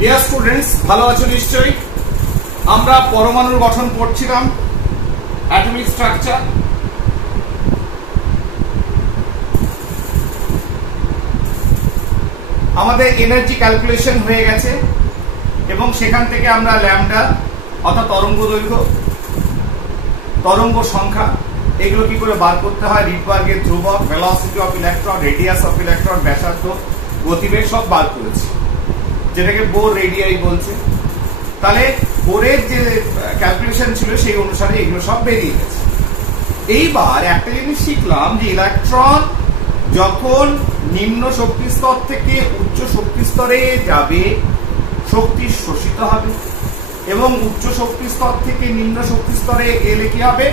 Dear students, ভালো আছো নিশ্চয়ই। আমরা পরমাণুর গঠন পড়ছিলাম, অ্যাটমিক স্ট্রাকচার। আমাদের এনার্জি ক্যালকুলেশন হয়ে গেছে এবং সেখান থেকে আমরা ল্যামডা অর্থাৎ তরঙ্গ দৈর্ঘ্য, তরঙ্গ সংখ্যা, এগুলো কি করে বার করতে হয়, রিডবার্গের ধ্রুবক, velocity of electron, radius of electron, ব্যাসার্ধ, গতিবেগ সব বার করেছি, যেটাকে বোর রেডিয়াই বলছে। তাহলে বোরের যে ক্যালকুলেশন ছিল সেই অনুসারে এগুলো সব বেরিয়ে গেছে। এইবার একটা জিনিস শিখলাম যে ইলেকট্রন যখন নিম্ন শক্তি স্তর থেকে উচ্চ শক্তি স্তরে যাবে শক্তি শোষিত হবে, এবং উচ্চ শক্তি স্তর থেকে নিম্ন শক্তি স্তরে এলে কি হবে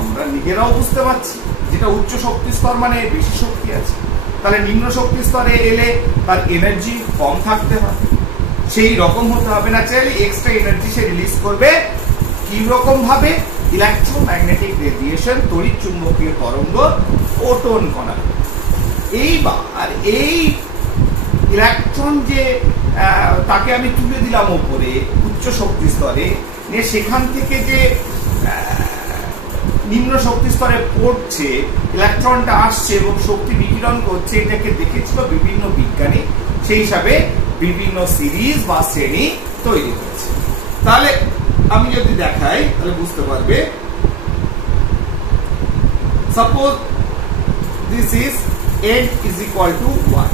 আমরা নিজেরাও বুঝতে পারছি, যেটা উচ্চ শক্তি স্তর মানে বেশি শক্তি আছে, তাহলে নিম্ন শক্তি স্তরে এলে তার এনার্জি কম থাকতে হবে, সেই রকম হতে হবে, ন্যাচারালি এক্সট্রা এনার্জি সে রিলিজ করবে। কি রকম ভাবে? ইলেকট্রোম্যাগনেটিক রেডিয়েশন, তড়িৎ চুম্বকীয় তরঙ্গ, ফোটন কণা। এইবার এই ইলেকট্রন যে তাকে আমি তুলে দিলাম উপরে উচ্চ শক্তি স্তরে, নিয়ে সেখান থেকে যে নিম্ন শক্তি স্তরে পড়ছে ইলেকট্রনটা আসছে এবং শক্তি বিকিরণ করছে, এটাকে দেখেছিল বিভিন্ন বিজ্ঞানী, সেই হিসাবে বিভিন্ন সিরিজ বা শ্রেণী তৈরি করেছে। তাহলে আমি যদি দেখাই তাহলে বুঝতে পারবে। Suppose this is n is equal to 1,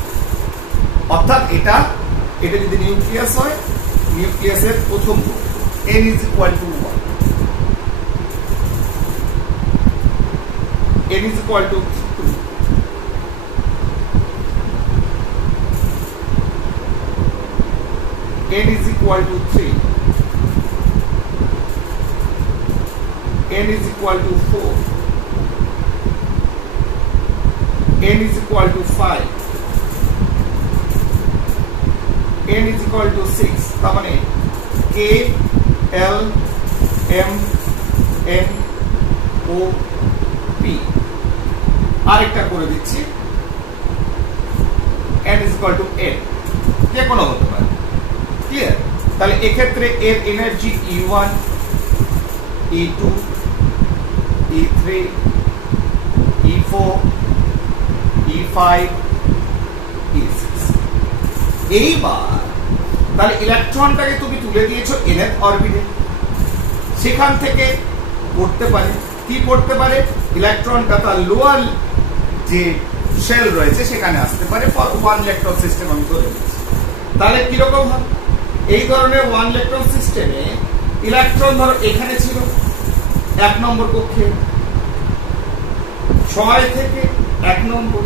অর্থাৎ এটা যদি নিউক্লিয়াস হয়, নিউক্লিয়াসের প্রথম n is equal to 1, n is equal to 2, n is equal to 3, n is equal to 4, n is equal to 5, n is equal to 6, তার মানে K L M N O P। আরেকটা করে দিচ্ছি, n is equal to n, যে কোনো হতে পারে। Clear? তাহলে এক্ষেত্রে এর energy E1, E2, E3, E4, E5, E6। এইবার তাহলে ইলেকট্রনটাকে তুমি তুলে দিয়েছো nth অরবিটে, সেখান থেকে পড়তে পারে কি পড়তে পারে, ইলেকট্রনটা তার লোয়ার যে শেল রয়েছে সেখানে আসতে পারে ফর ওয়ান ইলেকট্রন সিস্টেম আমি ধরে নিচ্ছি। তাহলে কিরকম হবে? এই ধরনের ওয়ান ইলেকট্রন সিস্টেমে ইলেকট্রন ধরো এখানে ছিল 1 নম্বর কক্ষে, 6 থেকে 1 নম্বর,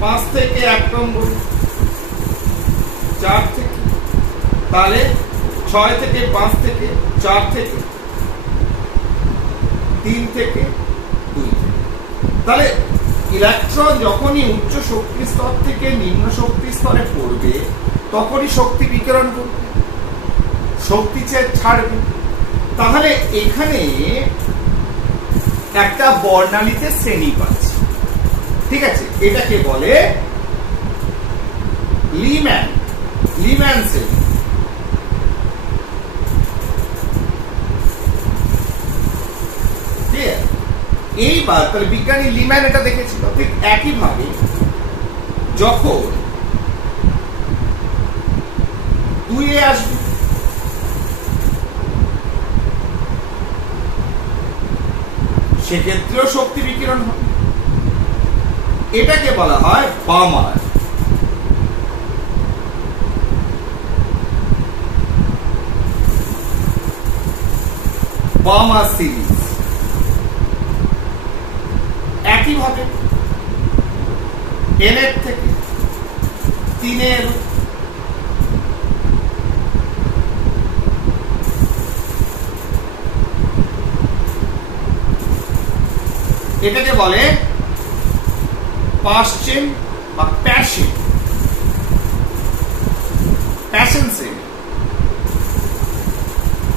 5 থেকে 1 নম্বর, 4 থেকে, তাহলে 6 থেকে 5 থেকে 4 থেকে 3 থেকে 2 থেকে। তাহলে ইলেকট্রন যখনই উচ্চ শক্তি স্তর থেকে নিম্ন শক্তি স্তরে পড়বে তখনই শক্তি বিকিরণ করবে, শক্তি ছাড়বে। তাহলে এখানে একটা বর্ণালীতে শ্রেণী পাচ্ছে, ঠিক আছে? এটাকে বলে লিম্যান শ্রেণী। এইবার তাহলে বিজ্ঞানী লিম্যান এটা দেখেছিল। ঠিক একইভাবে যখন 2 এ আসবে সেক্ষেত্রেও শক্তি বিকিরণ হবে, এটাকে বলা হয় বার্মার সিরিজ। একইভাবে n এর থেকে 3 এর এটাকে বলে পাশ্চেন বা প্যাশন শ্রেণী।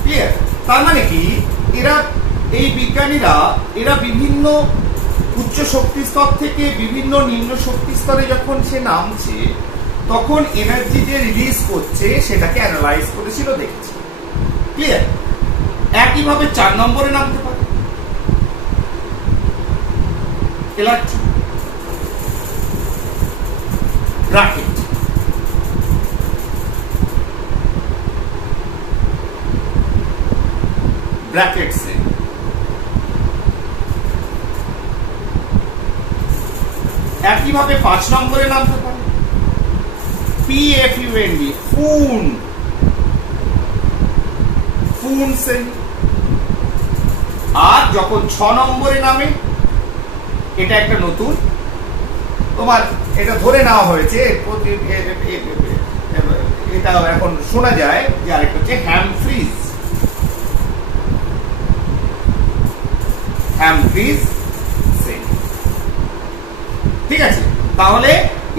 ক্লিয়ার? তার মানে কি এই বিজ্ঞানীরা এরা বিভিন্ন উচ্চ শক্তি স্তর থেকে বিভিন্ন নিম্ন শক্তি স্তরে যখন সে নামছে তখন এনার্জি যে রিলিজ করছে সেটাকে অ্যানালাইজ করেছিল, দেখেছি। ক্লিয়ার? একইভাবে 4 নম্বরে নামতে পারে ইলেকট্রন। ব্র্যাকেট, ব্র্যাকেটসে একইভাবে 5 নম্বরে নামতে পারে PFUND, ফুন, ফুন সেল। আর যখন 6 নম্বরে নামে, এটা একটা নতুন, তোমার এটা ধরে নেওয়া হয়েছে, এটা এখন শোনা যায় যে আরেকটা হচ্ছে হ্যামফ্রিজ, হ্যামফ্রিজ সেল। ঠিক আছে? তাহলে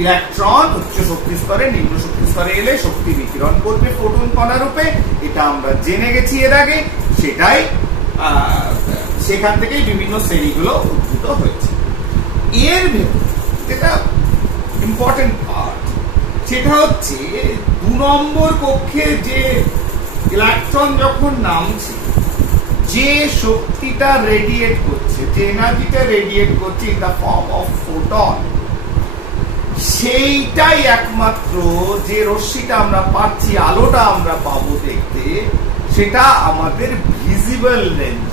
ইলেকট্রন উচ্চ শক্তি স্তরে নিম্ন শক্তি স্তরে এলে শক্তি বিকিরণ করবে ফোটন কণা রূপে, এটা আমরা জেনে গেছি এর আগে। সেটাই সেখান থেকেই বিভিন্ন শ্রেণীগুলো উদ্ভূত হয়েছে। এর ভেতর যেটা ইম্পর্টেন্ট পার্ট, সেটা হচ্ছে 2 নম্বর কক্ষে যে ইলেকট্রন যখন নামছে, যে শক্তিটা রেডিয়েট করছে, যে এনার্জিটা রেডিয়েট করছে in the form of photon, সেইটাই একমাত্র যে রশ্মিটা আমরা পাচ্ছি, আলোটা আমরা পাবো দেখতে, সেটা আমাদের ভিজিবল রেঞ্জ।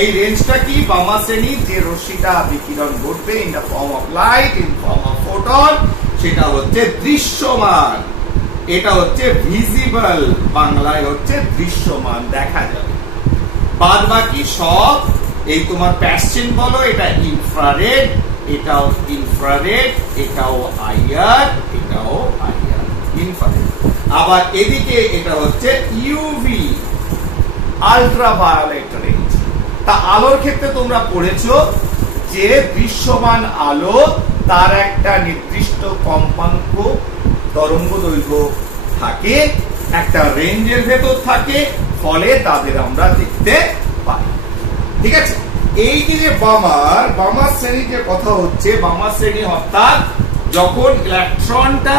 এই রেঞ্জটা কি? বামা শ্রেণীর যে রশ্মিটা বিকিরণ ঘটবে in the form of light, in form of photon, সেটা হচ্ছে দৃশ্যমান। এটা হচ্ছে ভিজিবল, বাংলায় হচ্ছে দৃশ্যমান, দেখা যাবে। বাদ বাকি সব এই তোমার প্যাসচেন বলো, এটা ইনফ্রারেড, এটাও ইনফ্রারেড, এটাও আইআর, এটাও আইআর, ইনফ্রারেড। আবার এদিকে এটা হচ্ছে ইউভি, আল্ট্রাভায়োলেট রেঞ্জ। তা আলোর ক্ষেত্রে তোমরা পড়েছো যে দৃশ্যমান আলো তার একটা নির্দিষ্ট কম্পাঙ্ক তরঙ্গ দৈর্ঘ্য থাকে, একটা রেঞ্জের ভেতর থাকে, ফলে তাদের আমরা দেখতে পাই। ঠিক আছে? এই যে বামার শ্রেণী যে কথা হচ্ছে, বামার শ্রেণী অর্থাৎ যখন ইলেকট্রনটা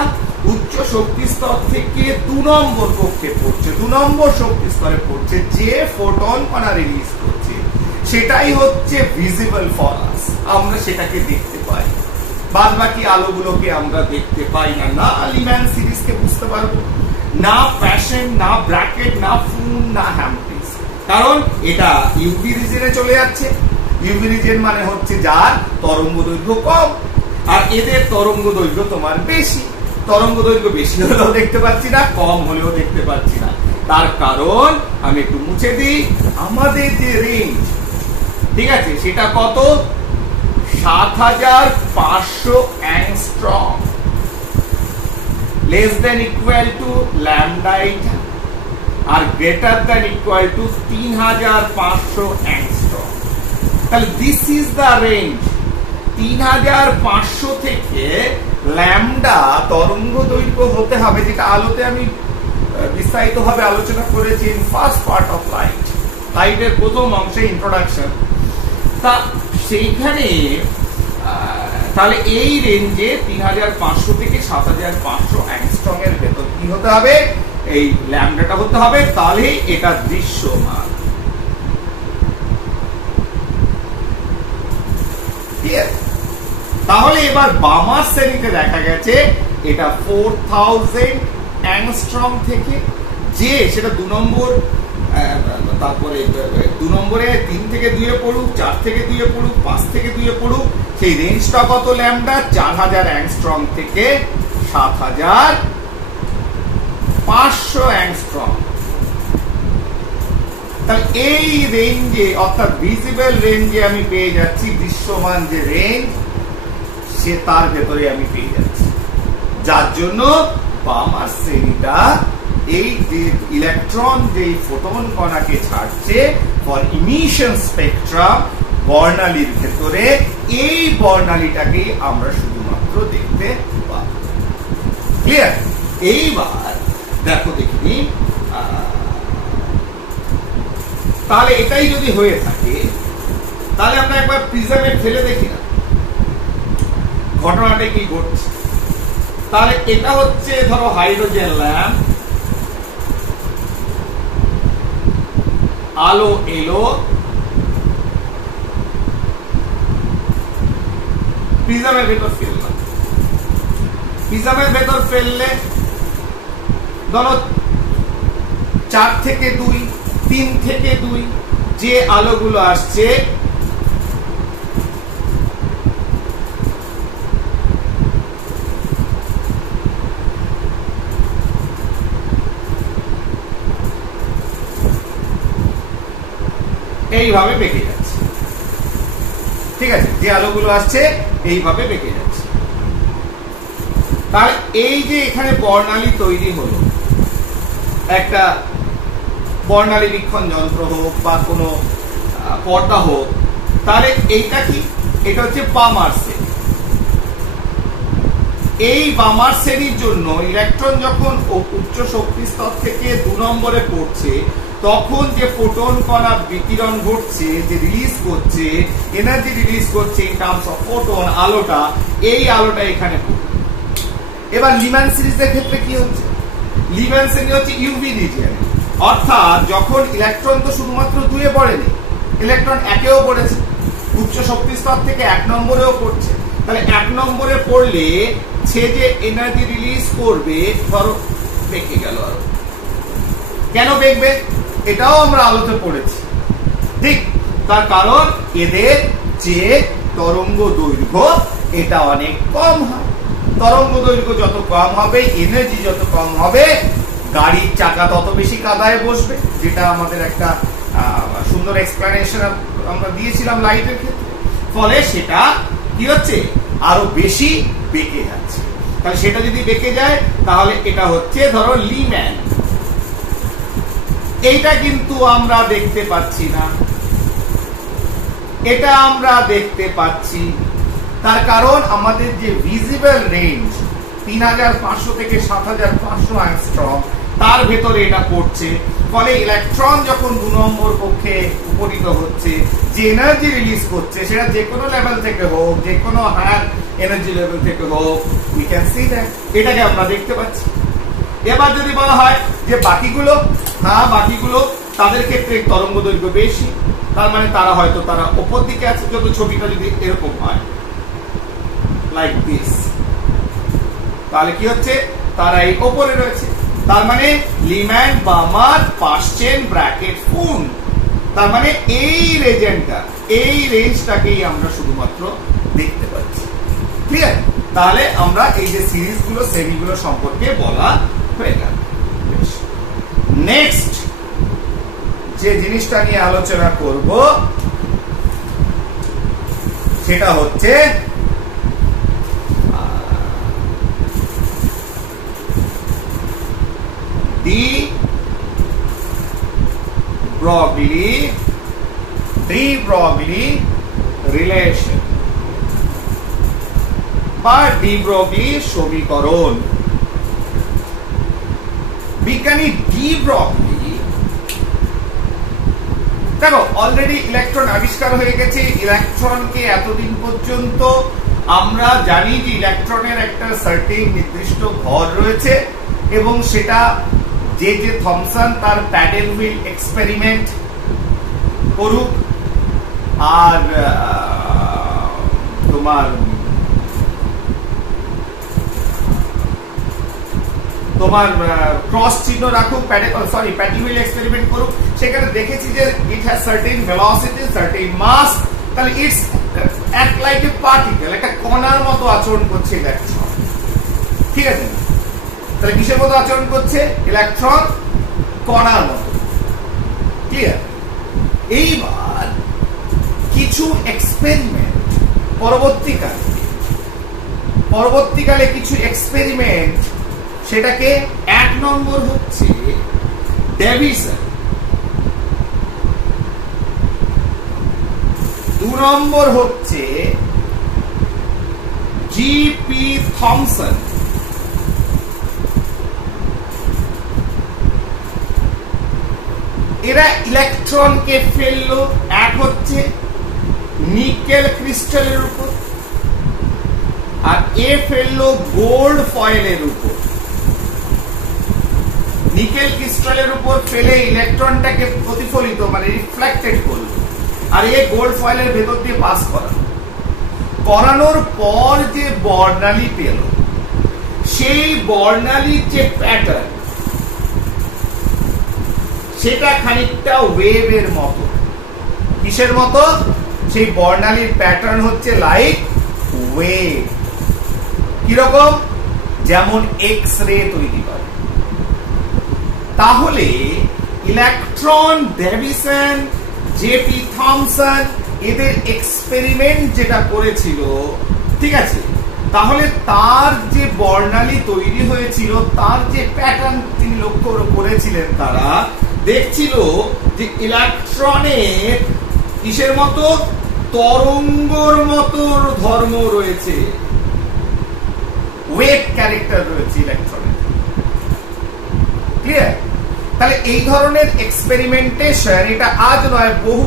উচ্চ শক্তি স্তর থেকে 2 নম্বর কক্ষে পড়ছে, 2 নম্বর শক্তি স্তরে পড়ছে, যে ফোটন কণা রিলিজ করছে, সেটাই হচ্ছে ভিজিবল ফর আস, আমরা সেটাকে দেখতে পাই। বাদ বাকি আলোগুলোকে আমরা দেখতে পাই না। না লিম্যান সিরিজকে বুঝতে পারবো, না প্যাশন, না ব্র্যাকেট, না ফুন, না হ্যামফ্রিজ, কারণ এটা ইউভি রিজনে চলে যাচ্ছে। ইউভি রিজন মানে হচ্ছে যার তরঙ্গ দৈর্ঘ্য কম, আর এদের তরঙ্গ দৈর্ঘ্য তোমার বেশি। তরঙ্গ দৈর্ঘ্য বেশি হলেও দেখতে পাচ্ছি না, কম হলেও দেখতে পাচ্ছি না। তার কারণ আমি একটু মুছে দিই, আমাদের যে রেঞ্জ, ঠিক আছে, সেটা কত? 7500 angstrom, less than equal to lambda এইটা, আর greater than equal to 3500 angstrom. তাহলে দিস ইজ দ্য রেঞ্জ। 3500 থেকে ল্যামডা তরঙ্গ দৈর্ঘ্য হতে হবে, যেটা আলোতে আমি বিস্তারিতভাবে আলোচনা করেছি in first part of light, লাইটের প্রথম অংশে ইন্ট্রোডাকশন। তা সেইখানে তাহলে এই রেঞ্জে 3500 থেকে 7500 অ্যাংস্ট্রম এর ভেতর কি হতে হবে? এই ল্যামডাটা হতে হবে, তাহলে এটা দৃশ্যমান। তাহলে এবার বামার শ্রেণীতে দেখা গেছে এটা 4000 অ্যাংস্ট্রম থেকে, যে সেটা 2 নম্বর, তারপরে 2 নম্বরে 3 থেকে 2 এ পড়ুক, 4 থেকে 2 এ পড়ুক, 5 থেকে 2 এ পড়ুক, সেই রেঞ্জটা কত? ল্যামডা 4000 অ্যাংস্ট্রম থেকে 7500 অ্যাংস্ট্রম। তাহলে এই রেঞ্জে, অর্থাৎ ভিজিবল রেঞ্জে আমি পেয়ে যাচ্ছি দৃশ্যমান যে রেঞ্জ, সে তার ভেতরে আমি পেয়ে যাচ্ছি, যার জন্য বামার শ্রেণীটা এই যে ইলেকট্রন যে ফোটন কণাকে ছাড়ছে ফর ইমিশন স্পেকট্রাম, বর্ণালীর ভেতরে, এই বর্ণালীটাকে আমরা শুধুমাত্র দেখতে পাব। ক্লিয়ার? এইবার দেখো দেখিনি, তাহলে এটাই যদি হয়ে থাকে, তাহলে আমরা একবার প্রিজমে ফেলে দেখি না ঘটনাটা কি ঘটছে। তাহলে এটা হচ্ছে ধরো হাইড্রোজেন ল্যাম্প, আলো এলো, প্রিজমের ভেতর ফেললাম, প্রিজমের ভেতর ফেললে ধরো 4 থেকে 2, 3 থেকে 2 যে আলোগুলো আসছে এইভাবে বেঁকে যাচ্ছে, ঠিক আছে, যে আলোগুলো আসছে এইভাবে বেঁকে যাচ্ছে। তাহলে এই যে এখানে বর্ণালী তৈরি হলো, একটা বর্ণালী বীক্ষণ যন্ত্র হোক বা কোনো পর্দা হোক, তাহলে এইটা কি, এটা হচ্ছে বামার শ্রেণী। এই বামার শ্রেণীর জন্য ইলেকট্রন যখন উচ্চ শক্তি স্তর থেকে 2 নম্বরে পড়ছে, তখন যে ফোটন কণা বিকিরণ ঘটছে, যে রিলিজ করছে, এনার্জি রিলিজ করছে ইন টার্মস অফ ফোটন, আলোটা, এই আলোটা এখানে পড়বে। এবার লিম্যান সিরিজের ক্ষেত্রে কি হচ্ছে, লিম্যান শ্রেণী হচ্ছে ইউভি রিজিয়ন, অর্থাৎ যখন ইলেকট্রন তো শুধুমাত্র 2 এ পড়েনি, ইলেকট্রন 1 এও পড়েছে, উচ্চ শক্তি স্তর থেকে 1 নম্বরেও পড়ছে। তাহলে 1 নম্বরে পড়লে সে যে এনার্জি রিলিজ করবে, ধরো বেঁকে গেল আলো। কেন বেঁকবে এটাও আমরা আলোতে পড়েছি, ঠিক, তার কারণ এদের যে তরঙ্গ দৈর্ঘ্য এটা অনেক কম হয়। তরঙ্গ দৈর্ঘ্য যত কম হবে, এনার্জি যত কম হবে, গাড়ির চাকা তত বেশি কাদায় বসবে, যেটা আমাদের একটা সুন্দর এক্সপ্লেনেশন আমরা দিয়েছিলাম লাইটের ক্ষেত্রে। ফলে সেটা কি হচ্ছে, আরো বেশি বেঁকে যাচ্ছে। তাহলে সেটা যদি বেঁকে যায়, তাহলে এটা হচ্ছে ধরো লিম্যান। এইটা কিন্তু আমরা দেখতে পাচ্ছি না, এটা আমরা দেখতে পাচ্ছি। তার কারণ আমাদের যে ভিজিবল রেঞ্জ 3500 থেকে 7500 অ্যাংস্ট্রম, তার ভেতরে এটা পড়ছে। ফলে ইলেকট্রন যখন 2 নম্বর কক্ষে উপনীত হচ্ছে, যে এনার্জি রিলিজ করছে, সেটা যে কোনো লেভেল থেকে হোক, যে কোনো হায়ার এনার্জি লেভেল থেকে হোক, উই ক্যান সি দ্যাট, এটাকে আমরা দেখতে পাচ্ছি। এবার যদি বলা হয় যে বাকিগুলো, হ্যাঁ বাকিগুলো তাদের ক্ষেত্রে তরঙ্গ দৈর্ঘ্য বেশি, তার মানে তারা হয়তো তারা উপর দিকে আছে। যত ছবিটা যদি এরকম হয় লাইক দিস, তাহলে কি হচ্ছে, তারা এই উপরে রয়েছে। তার মানে লিম্যান বামার পাশ্চেন ব্র্যাকেট ফুন, তার মানে এই রেঞ্জটা, এই রেঞ্জটাকেই আমরা শুধুমাত্র দেখতে পাচ্ছি। ঠিক আছে, তাহলে আমরা এই যে সিরিজগুলো, শ্রেণীগুলো সম্পর্কে বলা হয়ে গেল। নেক্সট যে জিনিসটা নিয়ে আলোচনা করব সেটা হচ্ছে de Broglie রিলেশন বা ডি ব্রগলি সমীকরণ। বিজ্ঞানী ডি ব্রগলি, দেখো অলরেডি ইলেকট্রন আবিষ্কার হয়ে গেছে। ইলেকট্রনকে এতদিন পর্যন্ত আমরা জানি যে ইলেকট্রনের একটা সার্টেন নির্দিষ্ট ভর রয়েছে, এবং সেটা যে থমসন তার প্যাডেল হুইল এক্সপেরিমেন্ট করুক, আর তোমার ক্রস চিহ্ন রাখুক, প্যাডেল হুইল এক্সপেরিমেন্ট করুক, সেখানে দেখেছি যে it has certain velocity, certain mass. তাহলে it's act like a particle, একটা কণার মতো আচরণ করছে ইলেকট্রন। ঠিক আছে, তাহলে কিসের মতো আচরণ করছে? ইলেকট্রন কণার মতো। ক্লিয়ার? এইবার কিছু এক্সপেরিমেন্ট পরবর্তীকালে কিছু এক্সপেরিমেন্ট, সেটাকে 1 নম্বর হচ্ছে ডেভিসন, 2 নম্বর হচ্ছে জিপি থমসন, এরা ইলেকট্রনকে ফেললো। এক হচ্ছে নিকেল ক্রিস্টালের উপর, আর এ ফেললো গোল্ড ফয়েলের উপর, নিকেল ক্রিস্টালের উপর ফেলে ইলেকট্রনটাকে প্রতিফলিত মানে রিফ্লেক্টেড করলো, আর এ গোল্ড ফয়েলের ভেতর দিয়ে পাস করানোর পর যে বর্ণালী পেল, সেই বর্ণালীর যে প্যাটার্ন সেটা খানিকটা ওয়েভের মতো। কিসের মতো? সেই বর্ণালীর প্যাটার্ন হচ্ছে লাইক ওয়েভ। কিরকম? যেমন এক্স রে তৈরি করে। তাহলে ইলেকট্রন, ডেভিসন, জেপি থমসন এদের এক্সপেরিমেন্ট যেটা করেছিল, ঠিক আছে, তাহলে তার যে বর্ণালী তৈরি হয়েছিল, তার যে প্যাটার্ন তিনি লক্ষ্য করেছিলেন, তারা দেখছিল যে ইলেকট্রনের কিসের মতো? তরঙ্গর মতো ধর্ম রয়েছে, ওয়েভ ক্যারেক্টার রয়েছে ইলেকট্রনের। ক্লিয়ার? তাহলে এই ধরনের এক্সপেরিমেন্টেশন, এটা আজ নয়, বহু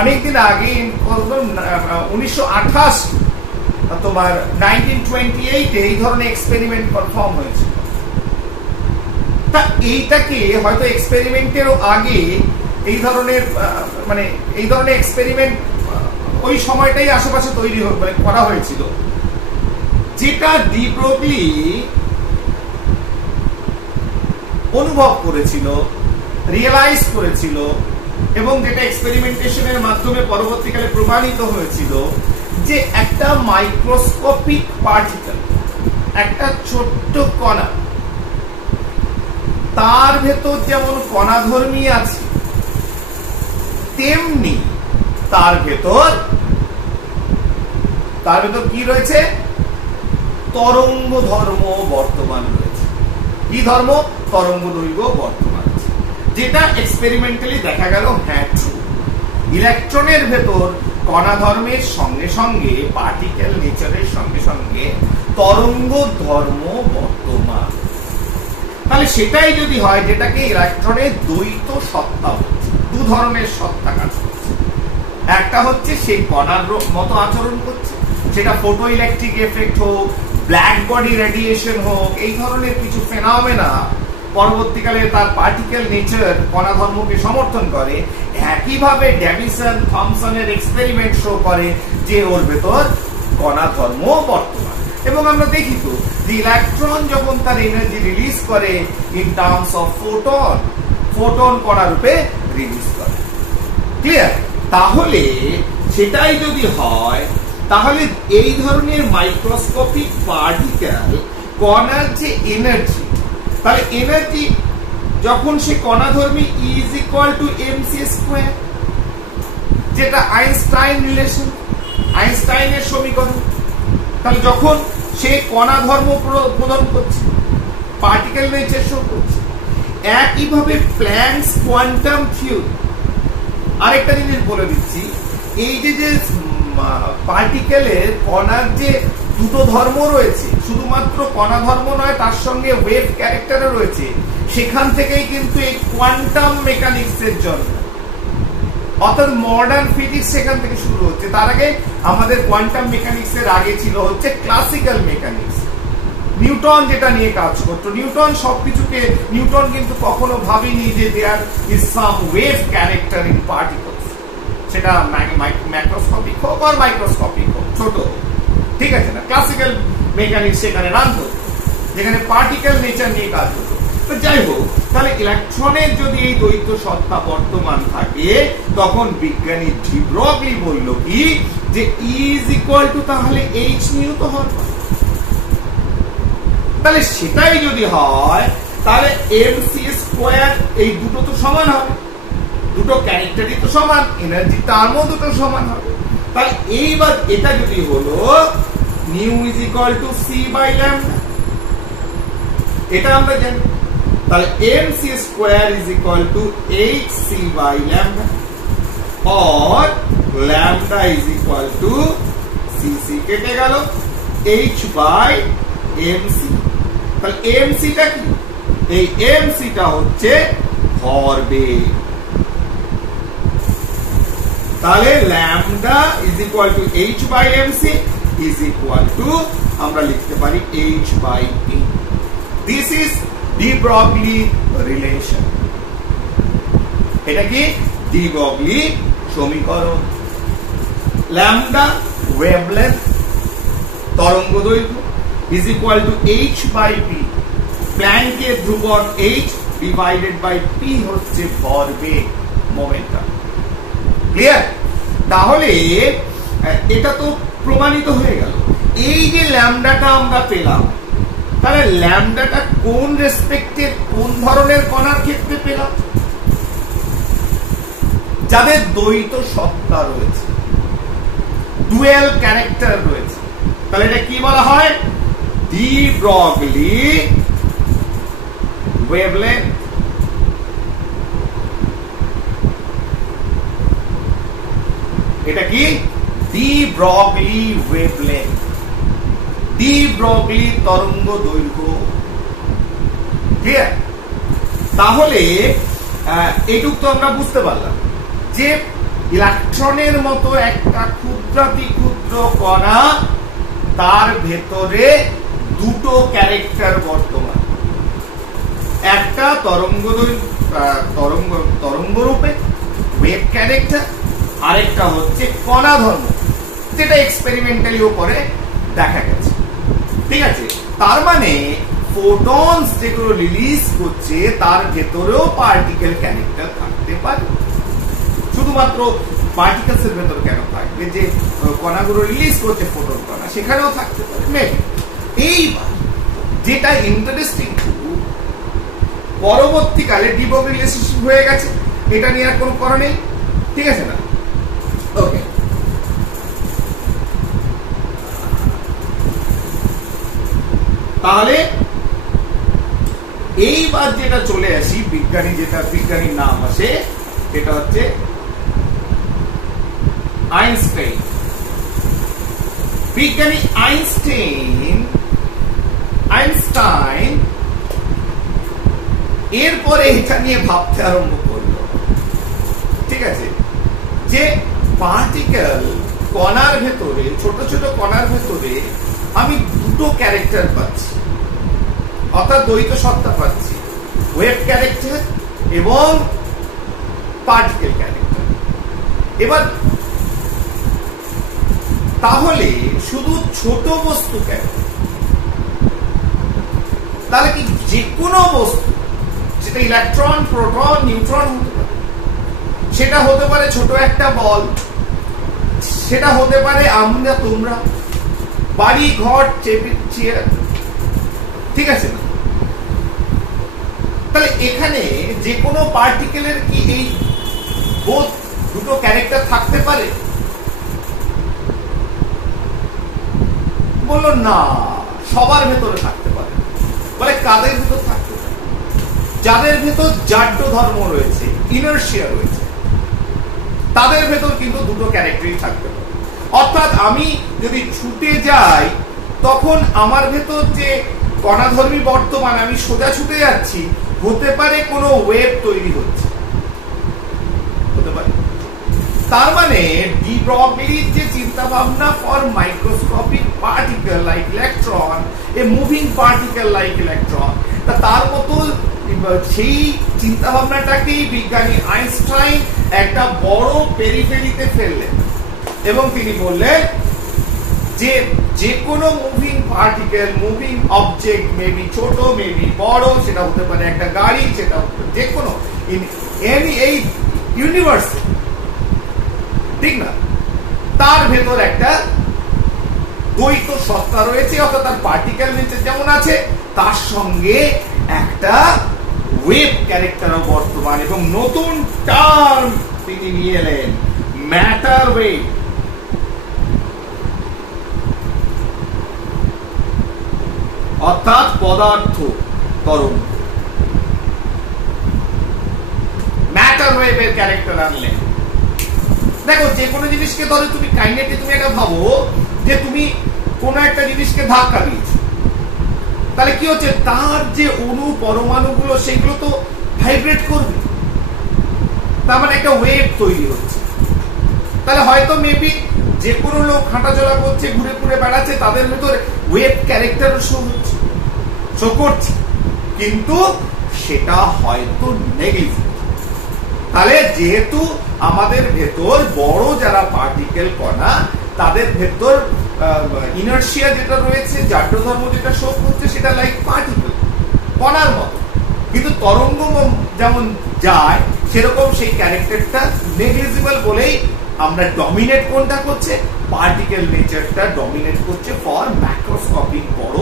অনেকদিন আগে 1928 তোমার 1928 এই ধরনের এক্সপেরিমেন্ট পারফর্ম হয়েছিল। তা এইটাকে হয়তো এক্সপেরিমেন্টেরও আগে এই ধরনের মানে এই ধরনের এক্সপেরিমেন্ট ওই সময়টাই আশেপাশে তৈরি করা হয়েছিল, যেটা ডি ব্রগলি অনুভব করেছিল, রিয়েলাইজ করেছিল, এবং যেটা এক্সপেরিমেন্টেশনের মাধ্যমে পরবর্তীকালে প্রমাণিত হয়েছিল যে একটা মাইক্রোস্কোপিক পার্টিকেল, একটা ছোট্ট কণা, তার ভেতর যেমন কণাধর্মী আছে, তেমনি তার ভেতর কি রয়েছে? তরঙ্গ ধর্ম বর্তমান রয়েছে। কি ধর্ম? তরঙ্গ দৈর্ঘ্য বর্তমান আছে, যেটা এক্সপেরিমেন্টালি দেখা গেল হ্যাঁ ট্রু। ইলেকট্রনের ভেতর কণা ধর্মের সঙ্গে সঙ্গে, পার্টিকেল নেচারের সঙ্গে সঙ্গে তরঙ্গ ধর্ম বর্তমান। তাহলে সেটাই যদি হয়, যেটাকে ইলেকট্রনের দ্বৈত সত্তা হচ্ছে, দু ধরনের সত্তা কাজ করছে। একটা হচ্ছে সেই কণার মতো আচরণ করছে, সেটা ফটো ইলেকট্রিক এফেক্ট হোক, ব্ল্যাক বডি রেডিয়েশন হোক, এই ধরনের কিছু ফেনোমেনা পরবর্তীকালে তার পার্টিকেল নেচার কণা ধর্মকে সমর্থন করে। একইভাবে ডেভিসন, থমসনের এক্সপেরিমেন্ট শো করে যে ওর ভেতর কণা ধর্ম বর্তমান। এবং আমরা দেখি তো যে ইলেকট্রন যখন তার এনার্জি রিলিজ করে in terms of photon, photon কণা রূপে রিলিজ করে। ক্লিয়ার? তাহলে সেটাই যদি হয়, তাহলে এই ধরনের মাইক্রোস্কোপিক পার্টিকেল কণার যে এনার্জি, তাহলে এনার্জি যখন সে কণাধর্মী is equal to MC square, যেটা আইনস্টাইন রিলেশন, আইনস্টাইনের সমীকরণ। তাহলে যখন সে কণা ধর্ম প্রদান করছে, পার্টিকেল নেচার শো করছে, একইভাবে প্ল্যাঙ্কস কোয়ান্টাম থিওরি। আরেকটা জিনিস বলে দিচ্ছি, এই যে পার্টিকেলের কণার যে দুটো ধর্ম রয়েছে, শুধুমাত্র কণা ধর্ম নয়, তার সঙ্গে ওয়েভ ক্যারেক্টারও রয়েছে, সেখান থেকেই কিন্তু এই কোয়ান্টাম মেকানিক্স এর জন্ম। অর্থাৎ মডার্ন ফিজিক্স সেখান থেকে শুরু হচ্ছে। তার আগে আমাদের কোয়ান্টাম মেকানিক্স এর আগে ছিল হচ্ছে ক্লাসিক্যাল মেকানিক্স। নিউটন যেটা নিয়ে কাজ করতো, নিউটন সবকিছুকে, নিউটন কিন্তু কখনো ভাবেনি যে there is some wave character in particles, সেটা ম্যাক্রোস্কোপিক হোক আর মাইক্রোস্কোপিক হোক, ছোট, ঠিক আছে না? ক্লাসিক্যাল মেকানিক্স সেখানে রান হতো, যেখানে পার্টিকেল নেচার নিয়ে কাজ হতো। তো যাই হোক, তাহলে ইলেকট্রনের যদি এই দ্বৈত সত্তা বর্তমান থাকে, তখন বিজ্ঞানী ডি ব্রগলি বলল কি, যে ইজ ইকুয়াল টু তাহলে এইচ নিউ তো হবে। তাহলে সেটাই যদি হয়, তাহলে এমসি স্কোয়ার, এই দুটো তো সমান হবে, দুটো ক্যারেক্টারই তো সমান, এনার্জি টার্মও দুটো সমান হবে। তাহলে এইবার এটা যদি হলো nu is equal to C by lambda, এটা আমরা জানি। তাহলে MC square is equal to H C by lambda, और lambda is equal to C, C কেটে গেল, এইচ বাই এমসি। তাহলে এমসি টা কি? এই এমসি টা হচ্ছে ভরবেগ। তাহলে lambda is equal to H by MC, is equal to আমরা লিখতে পারি h by p। This is de Broglie relation. এটা কি ডি ব্রগলি সমীকরণ। ল্যামডা ওয়েভলেন্থ তরঙ্গ দৈর্ঘ্য is equal to h by p। প্ল্যাঙ্কের ধ্রুবক h ডিভাইডেড বাই p হচ্ছে ভরবেগ মোমেন্টাম। ক্লিয়ার? তাহলে এটা তো প্রমাণিত হয়ে গেল। এই যে ল্যামডাটা আমরা পেলাম, তাহলে ল্যামডাটা কোন রেসপেক্টে কোন ধরনের কণার ক্ষেত্রে পেলাম? যাদের দ্বৈত সত্তা রয়েছে, ডুয়াল ক্যারেক্টার রয়েছে। তাহলে এটা কি বলা হয়? De Broglie wavelength. এটা কি de Broglie wavelength, de Broglie তরঙ্গ দৈর্ঘ্য। ক্লিয়ার? তাহলে এইটুক তো আমরা বুঝতে পারলাম যে ইলেকট্রনের মতো একটা ক্ষুদ্রাতি ক্ষুদ্র কণা, তার ভেতরে দুটো ক্যারেক্টার বর্তমান। একটা তরঙ্গ রূপে ওয়েভ ক্যারেক্টার, আরেকটা হচ্ছে কণা ধর্ম, যেটা এক্সপেরিমেন্টালিও করে দেখা গেছে। ঠিক আছে? তার মানে ফোটনস যেগুলো রিলিজ করছে তার ভেতরেও পার্টিকেল ক্যারেক্টার থাকতে পারে। শুধুমাত্র পার্টিকেলস এর ভেতর কেন থাকবে? যে কণাগুলো রিলিজ করছে ফোটন কণা, সেখানেও থাকতে পারে মেবি। এইবার যেটা ইন্টারেস্টিং, পরবর্তীকালে ডি ব্রগলি রিলেশনশিপ হয়ে গেছে, এটা নিয়ে আর কোনো করা নেই। ঠিক আছে না? ওকে। তাহলে এইবার যেটা চলে আসি, বিজ্ঞানীর নাম আসে, এটা হচ্ছে আইনস্টাইন। বিজ্ঞানী আইনস্টাইন এরপরে এটা নিয়ে ভাবতে আরম্ভ করলো। ঠিক আছে? যে পার্টিকেল কণার ভেতরে, ছোট ছোট কণার ভেতরে আমি দুটো ক্যারেক্টার পাচ্ছি, অর্থাৎ দ্বৈত সত্তা পাচ্ছি, ওয়েভ ক্যারেক্টার এবং পার্টিকেল ক্যারেক্টার। এবার তাহলে শুধু ছোট বস্তু কেন? তাহলে কি যে কোনো বস্তু, সেটা ইলেকট্রন, প্রোটন, নিউট্রন হতে পারে, সেটা হতে পারে ছোট একটা বল, সেটা হতে পারে আমরা তোমরা, বাড়ি ঘর, চেয়ার। ঠিক আছে না? তাহলে এখানে যে কোনো পার্টিকেলের কি এই বোধ দুটো ক্যারেক্টার থাকতে পারে? বললো না, সবার ভেতরে থাকতে পারে। বলে কাদের ভেতর থাকতে পারে? যাদের ভেতর জাড্য ধর্ম রয়েছে, ইনার্শিয়া রয়েছে, তাদের ভেতর কিন্তু দুটো ক্যারেক্টারই থাকতে পারে। অর্থাৎ আমি যদি ছুটে যাই, তখন আমার ভেতর যে কণাধর্মী বর্তমান, আমি সোজা ছুটে যাচ্ছি, হতে পারে কোনো ওয়েভ তৈরি হচ্ছে, হতে পারে। তার মানে ডি ব্রগলির যে চিন্তা ভাবনা for microscopic particle like electron, A moving particle like electron, তার মতো সেই চিন্তা ভাবনাটাকেই বিজ্ঞানী আইনস্টাইন একটা বড় পেরিফেরিতে ফেললেন এবং তিনি বললেন যে যে কোনো moving particle, moving object, maybe ছোট মেবি বড়, সেটা হতে পারে একটা গাড়ি, সেটা হতে পারে যে কোনো এই ইউনিভার্সে, ঠিক না, তার ভেতর একটা দ্বৈত সত্তা রয়েছে, অর্থাৎ তার পার্টিকেল নেচার যেমন আছে, তার সঙ্গে একটা ওয়েভ ক্যারেক্টারও বর্তমান। এবং নতুন টার্ম তিনি নিয়ে এলেন, ম্যাটার ওয়েভ। অর্থাৎ পদার্থ তরঙ্গ, ম্যাটার ওয়েভের ক্যারেক্টার আনলেন। দেখো, যে কোনো জিনিসকে ধরো তুমি কাইনেটিক, তুমি এটা ভাবো যে তুমি কোন একটা জিনিসকে ধাক্কা দিয়েছো, তাহলে কি হচ্ছে? তার যে অণু পরমাণুগুলো, সেগুলো তো ভাইব্রেট করবে, তার মানে একটা ওয়েভ তৈরি হচ্ছে। তাহলে হয়তো মেবি যে কোনো লোক হাঁটাচলা করছে, ঘুরে ঘুরে বেড়াচ্ছে, তাদের ভেতরে ওয়েভ ক্যারেক্টার শো করছে, কিন্তু সেটা হয়তো নেগলিজেবল। তাহলে যেহেতু আমাদের ভেতর বড় যারা পার্টিকেল কণা, তাদের ভেতর ইনার্শিয়া যেটা রয়েছে, জাড্য ধর্ম যেটা শো করছে, সেটা লাইক পার্টিকেল, কণার মতো। কিন্তু তরঙ্গ যেমন যায় সেরকম সেই ক্যারেক্টারটা নেগলিজেবল বলেই আমরা ডমিনেট কোনটা করছে, পার্টিকেল নেচারটা ডমিনেট করছে ফর ম্যাক্রোস্কোপিক বড়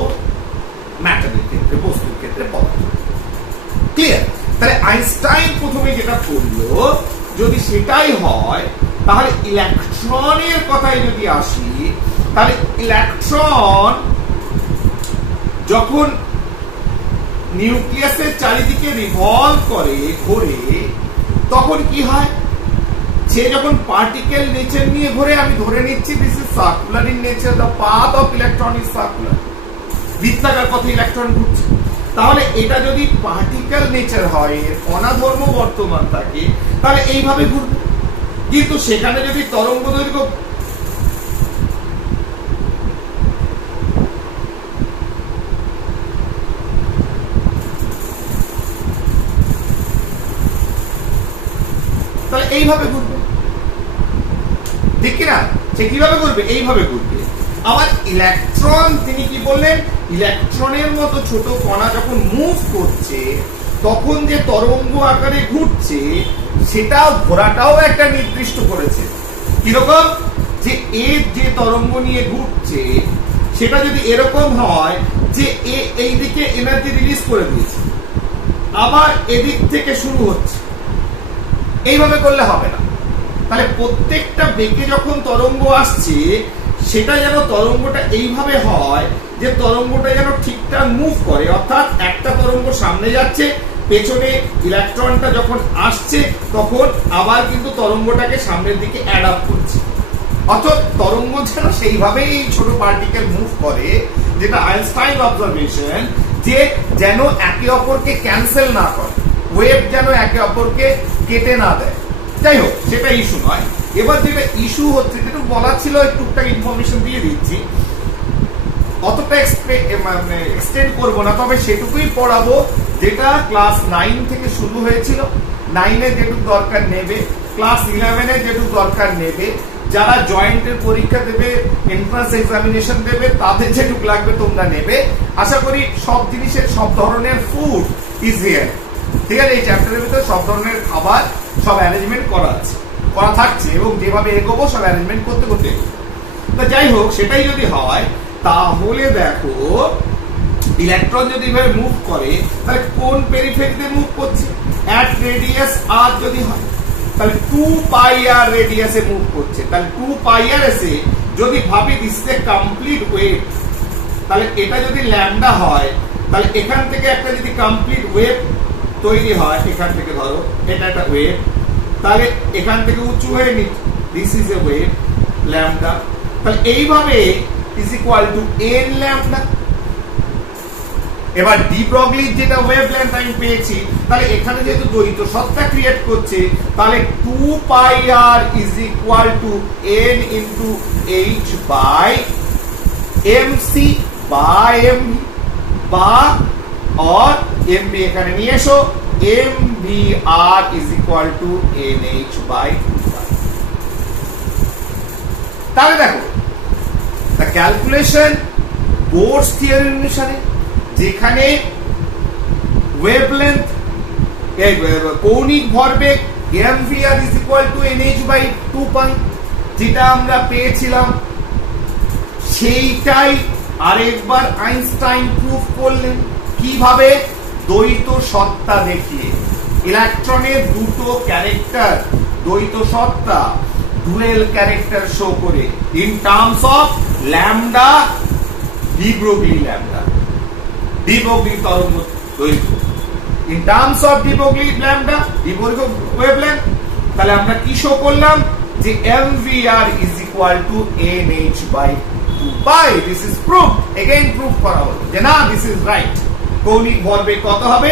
ম্যাটারের ক্ষেত্রে, বস্তুর ক্ষেত্রে পদার্থ। ক্লিয়ার? তাহলে আইনস্টাইন প্রথমে যেটা করলো, যদি সেটাই হয় তাহলে ইলেকট্রনের কথায় যদি আসি, তাহলে ইলেকট্রন যখন নিউক্লিয়াসের চারিদিকে রিভলভ করে, ঘোরে, তখন কি হয়? সে যখন পার্টিকেল নেচার নিয়ে ঘোরে, আমি ধরে নিচ্ছি this is circular in nature, the path of electron is circular, বৃত্তাকার পথে ইলেকট্রন ঘুরছে। তাহলে এটা যদি পার্টিকেল নেচার হয়, কণা ধর্ম বর্তমান থাকে, তাহলে এইভাবে ঘুরবে। কিন্তু সেখানে যদি তরঙ্গ দৈর্ঘ্য তাহলে এইভাবে ঘুরবে, ঠিক কিনা? সে কিভাবে ঘুরবে? এইভাবে ঘুরবে। আবার ইলেকট্রন, তিনি কি বললেন, ইলেকট্রনের মতো ছোট কণা যখন মুভ করছে, তখন যে তরঙ্গ আকারে ঘুরছে, সেটা ঘোরাটাও একটা নির্দিষ্ট করেছে। কিরকম? যে এর যে তরঙ্গ নিয়ে ঘুরছে, সেটা যদি এরকম হয় যে এই দিকে এনার্জি রিলিজ করে দিয়েছে, আবার এদিক থেকে শুরু হচ্ছে, এইভাবে করলে হবে না। তাহলে প্রত্যেকটা বেগে যখন তরঙ্গ আসছে, সেটা যেন তরঙ্গটা এইভাবে হয় যে তরঙ্গটা যেন ঠিকঠাক মুভ করে, অর্থাৎ একটা তরঙ্গ সামনে যাচ্ছে, পেছনে ইলেকট্রনটা যখন আসছে, তখন আবার কিন্তু তরঙ্গটাকে সামনের দিকে অ্যাডাপ্ট করছে। অর্থাৎ তরঙ্গ যেন সেইভাবেই এই ছোট পার্টিকেল মুভ করে, যেটা আইনস্টাইন অবজারভেশন, যে যেন একে অপরকে ক্যান্সেল না করে, ওয়েভ যেন একে অপরকে কেটে না দেয়। যাই হোক, সেটা ইস্যু নয়। এবার যেটা ইস্যু হচ্ছে, যেটা বলা ছিল, টুকটাক ইনফরমেশন দিয়ে দিচ্ছি, অতটা এক্সটেন্ড করবো না, তবে সেটুকুই পড়াবো যেটা ক্লাস 9 থেকে শুরু হয়েছিল। 9-এ যেটুকু দরকার নেবে, ক্লাস 11-এ যেটুকু দরকার নেবে, যারা জয়েন্টের পরীক্ষা দেবে, এন্ট্রান্স এক্সামিনেশন দেবে, তাদের যেটুকু লাগবে তোমরা নেবে। আশা করি সব জিনিসের, সব ধরনের ফুড ইজ হিয়ার, ঠিক আছে? এই চ্যাপ্টারের ভিতরে সব ধরনের খাবার, সব অ্যারেঞ্জমেন্ট করা আছে, করা থাকছে, এবং যেভাবে এগোবো সব অ্যারেঞ্জমেন্ট করতে করতে এগোবো। তা যাই হোক, সেটাই যদি হয়, তাহলে দেখো ইলেকট্রন যদি এভাবে মুভ করে, তাহলে কোন পেরিফেরিতে মুভ করছে? অ্যাট রেডিয়াস r যদি হয়, তাহলে 2 পাই r রেডিয়াসে মুভ করছে। তাহলে 2 পাই r এসে যদি ভাবি this is a complete wave, তাহলে এটা যদি ল্যামডা হয়, তাহলে এখান থেকে একটা যদি কমপ্লিট ওয়েভ তৈরি হয়, এখান থেকে ধরো এটা একটা ওয়েভ, তাহলে এখান থেকে উঁচু হয়ে নিচে, this is a wave lambda. তাহলে এইভাবে is equal to n lambda. এবার ডি ব্রগলির যেটা ওয়েভলেন্থ আমি পেয়েছি, তাহলে এখানে যেহেতু দ্বৈত সত্তা ক্রিয়েট করছে, তাহলে 2 pi r is equal to n into h by mc by mv, বা और mv এখানে নিয়ে এসো, mvr is equal to nh by 2 pi. তাহলে দেখো, দ্য ক্যালকুলেশন বোরস থিওরি অনুসারে, যেখানে ওয়েভলেন্থ, কৌণিক ভরবেগ mvr is equal to nh by 2 pi, যেটা আমরা পেয়েছিলাম, সেইটাই আরেকবার আইনস্টাইন প্রুফ করলেন। কিভাবে? দ্বৈত সত্তা দেখিয়ে। ইলেকট্রনের দুটো ক্যারেক্টার, দ্বৈত সত্তা, ডুয়েল ক্যারেক্টার শো করে, in terms of lambda, de Broglie lambda, de Broglie তরঙ্গ দৈর্ঘ্য, in terms of de Broglie lambda, de Broglie wavelength. তাহলে আমরা কি শো করলাম? যে mvr is equal to nh by 2 pi. This is proof. Again proof করা হলো যে না, this is right. কৌণিক ভরবেগ কত হবে?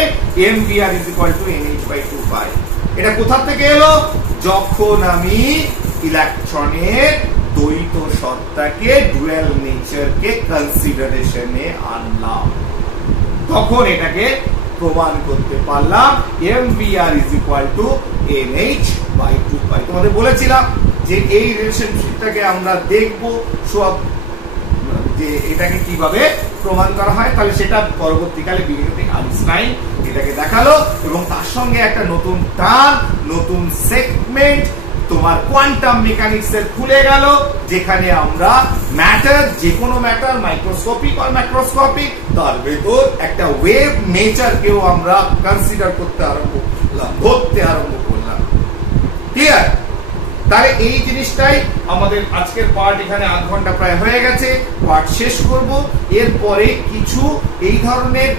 mvr is equal to nh by 2 pi. এটা কোথা থেকে এলো? যখন আমি ইলেকট্রনের দ্বৈত সত্তাকে ডুয়াল নেচারকে কনসিডারেশনে আনলাম, তখন এটাকে প্রমাণ করতে পারলাম mvr is equal to nh by 2 pi। তোমাদের বলেছিলাম যে এই রিলেশনশিপটাকে আমরা দেখব সব যে এটাকে কিভাবে প্রমাণ করা হয়, তাহলে সেটা পরবর্তীকালে বিজ্ঞানী আইনস্টাইন এটাকে দেখালো এবং তার সঙ্গে একটা নতুন টার্ম, নতুন সেগমেন্ট তোমার কোয়ান্টাম মেকানিক্স এর খুলে গেল, যেখানে আমরা ম্যাটার, যে কোনো ম্যাটার মাইক্রোস্কোপিক আর ম্যাক্রোস্কোপিক, তার ভেতর একটা ওয়েভ নেচারকেও আমরা কনসিডার করতে আরম্ভ করলাম, ধরতে আরম্ভ করলাম। ক্লিয়ার? তাহলে এই জিনিসটাই আমাদের আজকের পার্ট, এখানে আধ ঘন্টা প্রায় হয়ে গেছে, পার্ট শেষ করব। এরপরে কিছু এই ধরনের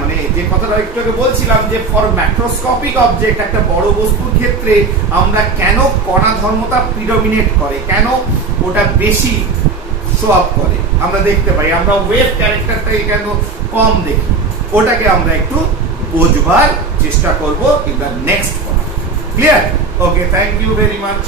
মানে যে কথাটা একটু আগে বলছিলাম যে ফর ম্যাক্রোস্কোপিক অবজেক্ট, একটা বড় বস্তুর ক্ষেত্রে আমরা কেন কণা ধর্মতা প্রিডমিনেট করে, কেন ওটা বেশি শো আপ করে আমরা দেখতে পাই, আমরা ওয়েভ ক্যারেক্টারটাকে কেন কম দেখি, ওটাকে আমরা একটু বোঝবার চেষ্টা করব in the next part. Clear? Okay, thank you very much.